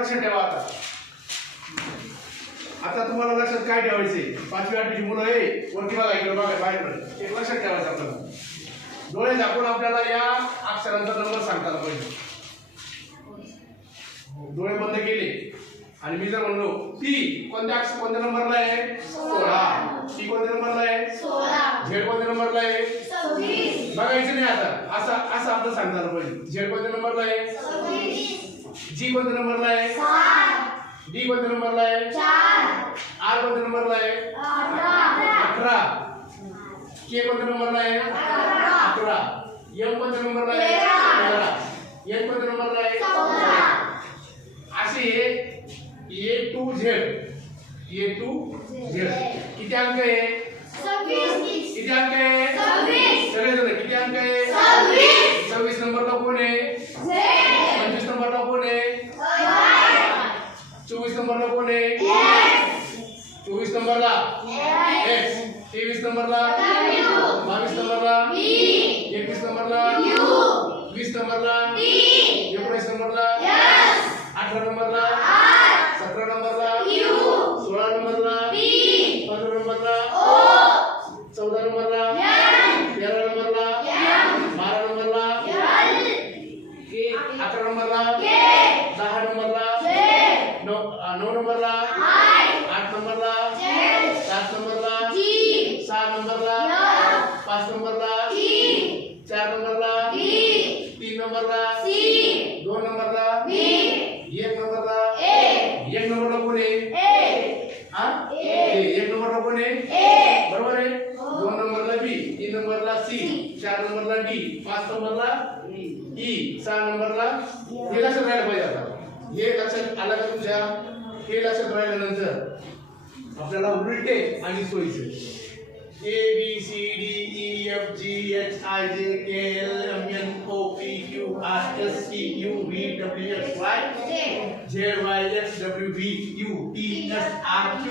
लक्षात ठेवा. आता तुम्हाला लक्षात काय ठेवायचे, 5वी 8वीची मुलं आहे वरती बघा, इकडे बघा बाहेर. एक लक्षात ठेवायचं आपल्याला, डोळे झाकून आपल्याला या अक्षरांचा नंबर सांगता आला पाहिजे. डोळे बंद केले आणि मी जर म्हणलो टी कोणत्या नंबरला आहे, 16. टी कोणत्या नंबरला आहे, 16. झेड कोणत्या नंबरला आहे, 26. बघायचं नाही आता, असं आपलं सांगता आलं पाहिजे. झेड कोणत्या नंबरला आहे, 26. जी कोणत्या नंबरला आहे, 7. डी कोणत्या नंबरला आहे, 4. आर कोणत्या नंबरला आहे, 11. के कोणत्या नंबरला आहे, 11. एम कोणत्या नंबरला आहे, 13. एन कोणत्या नंबरला आहे, 14. असे A to Z किती अंक आहे, 26. किती अंक आहे, 26. सगळे जण किती अंक आहे, 26. 26 नंबरला कोण आहे, 25 नंबरला कोण आहे, 24 नंबरला कोण आहे, 24 नंबरला X. 23 नंबरला 22 नंबरला 21 नंबरला 20 नंबरला 19 नंबरला 18 नंबरला 17 नंबरला 16 नंबरला 15 नंबरला 14 नंबरला 13 नंबरला 12 नंबरला 11 नंबरला 10 नंबरला 9 नंबरला 8 नंबरला 7 नंबरला 6 नंबरला 5 नंबरला 4 नंबरला 3 नंबरला 2 नंबरला 1 नंबरला 1 नंबरला कोण आहे, एक नंबरला कोण आहे, बरोबर आहे. 2 नंबरला बी, 3 नंबरला सी, 4 नंबरला डी, 5 नंबरला ई, 6 नंबरला. हे लक्षात राहायला पाहिजे. आता हे लक्षात आलं का तुमच्या, हे लक्षात राहिल्यानंतर आपल्याला उलटे आणि सोयीचे A B C D E F G H I J K L M N O P Q R S T U V W X Y Z Y X W V U T S R Q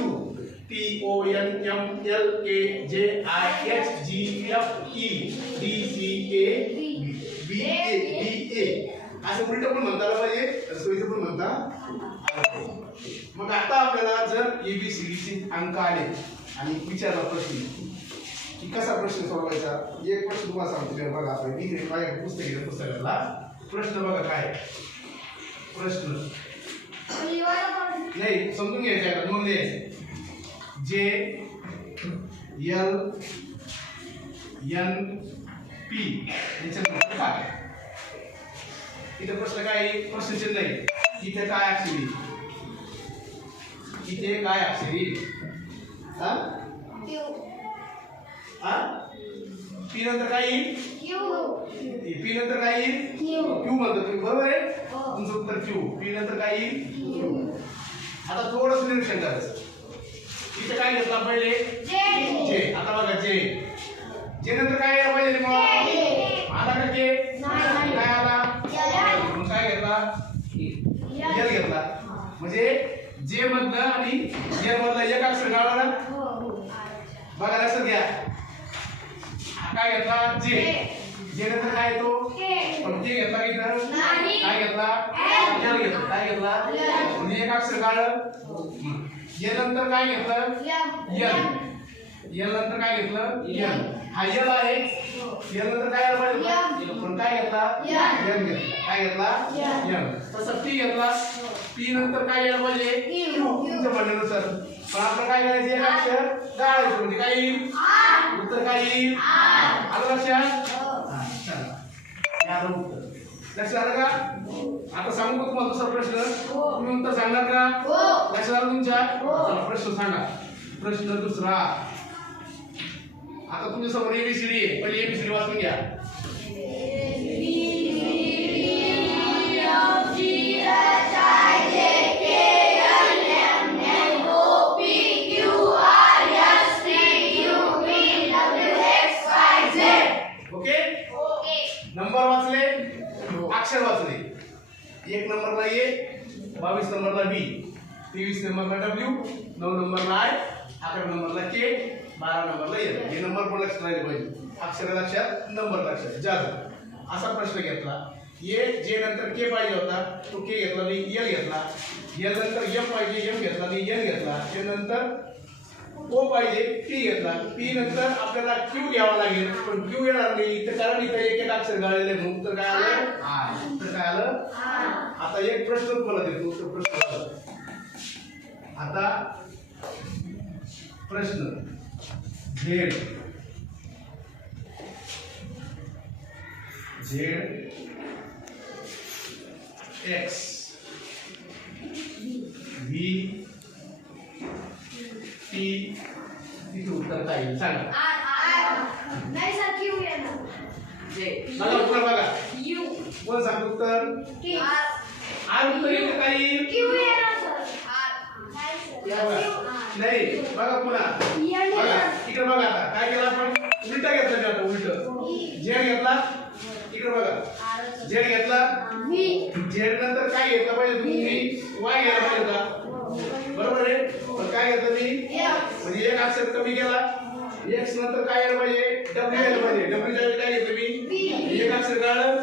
T O N M L A J I H G F E D C A B A D A. असं उलट पण म्हणता आलं पाहिजे, सोयीचं पण म्हणता आलं पाहिजे. मग आता आपल्याला जर ABCD चे अंक आले आणि विचारला प्रश्न की कसा प्रश्न सोडवायचा, एक प्रश्न तुम्हाला सांगतो बघा. आपण इंग्लिश पुस्तकाला प्रश्न बघा काय प्रश्न नाही समजून घ्यायचा, मग द्यायचं. J L N P याच्यानंतर काय, इथे प्रश्न काय, प्रश्नचिन्ह नाही. इथे काय अक्षर, इथे काय अक्षर, पी नंतर काय येईल, पी नंतर काय येईल, क्यू म्हणतो तुम्ही, बरोबर आहे. तुमचं उत्तर क्यू. पी नंतर काय येईल, क्यू. आता थोडंसं निरीक्षण करायचं. इथे काय घेतला पहिले, जे. आता बघा जे नंतर काय यायला पाहिजे, मग आला का के, काय आला, मग काय घेतला, एल घेतला. म्हणजे जे मधलं आणि एल मधलं एक अक्षर गाळला ना, बघा लक्षात घ्या. काय घेतला, जे नंतर काय येतो, पण ते घेतला की तर काय घेतला, एल घेतला. काय घेतला, म्हणजे एक अक्षर गाळलं. एल नंतर काय घेतलं, एल नंतर काय घेतलं, एल. हा एल आहे, एल नंतर काय आलं पाहिजे, पण काय घेतला, एल घेतला. काय घेतला, एल. तसं पी घेतला, पी नंतर काय यायला पाहिजे, क्यू. तुमच्या म्हणण्यानुसार. पण आपलं काय करायचं, एक अक्षर गाळायचं, म्हणजे काय येईल, उत्तर काय येईल, आलं लक्षात. लक्षात आलं का. आता सांगू का तुम्हाला दुसरा प्रश्न, तुम्ही उत्तर सांगणार का, लक्षात आलं तुमच्या. चला प्रश्न सांगा. प्रश्न दुसरा. आता तुमच्या समोर ABCD आहे, पहिले ABCD वाचून घ्या. नंबर वाचले, अक्षर वाचले. 1 नंबरला A, 22 नंबरला B, 23 नंबरला W, 9 नंबरला I, 11 नंबरला K, 12 नंबरला L. हे नंबर पण लक्षात राहिले पाहिजे. अक्षर लक्षात, नंबर लक्षात. ज्या असा प्रश्न घेतला ए जे नंतर के पाहिजे होता तो के घेतला नाही एल घेतला, एल नंतर एम पाहिजे एम घेतला नाही एन घेतला, ते नंतर ओ पाहिजे पी घेतला, पी नंतर आपल्याला क्यू घ्यावा लागेल पण क्यू येणार नाही तर कारण इथे एक एक अक्षर गाळलेले म्हणून तर काय आलं आय, तर काय आलं आता एक प्रश्न तुम्हाला देतो तो प्रश्न आता प्रश्न Z Z x V T तिथे उत्तर काय येईल सांगा नाही सर क्यू येणार बघा उत्तर बघा यू कोण सांगतो उत्तर टी आर उत्तर येईल काय येईल क्यू येणार सर आर या बघा नाही बघा पुन्हा बघा इकडे बघा आता काय केलं आपण उलटा घेतला आता उलट झेड घेतला इकडे बघा झेड घेतला झेड नंतर काय घेतलं पाहिजे तुम्ही वाय घ्यायला पाहिजे होता बरोबर आहे पण काय घेतलं मी म्हणजे एक अक्षर कमी केला एक्स नंतर काय यायला पाहिजे डब्ल्यू यायला पाहिजे डब्ल्यू च्या वेळी काय घेतलं मी एक अक्षर गाळलं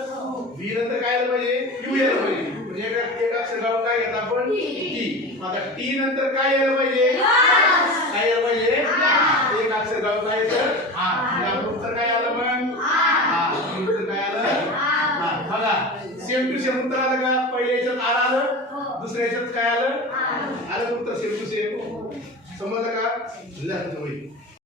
व्ही नंतर काय यायला पाहिजे क्यू यायला पाहिजे म्हणजे एक अक्षर गाळून काय घेतलं आपण टी आता टी नंतर काय यायला पाहिजे काय यायला पाहिजे एक अक्षर गाळून काय येतं हा उत्तर काय आलं मग हा उत्तर काय आलं बघा सेम टू सेम उत्तर आलं का पहिल्या याच्यात आर आलं दुसऱ्या याच्यात काय आलं आलं उत्तर सेम टू सेम समजलं का लिहा तुम्ही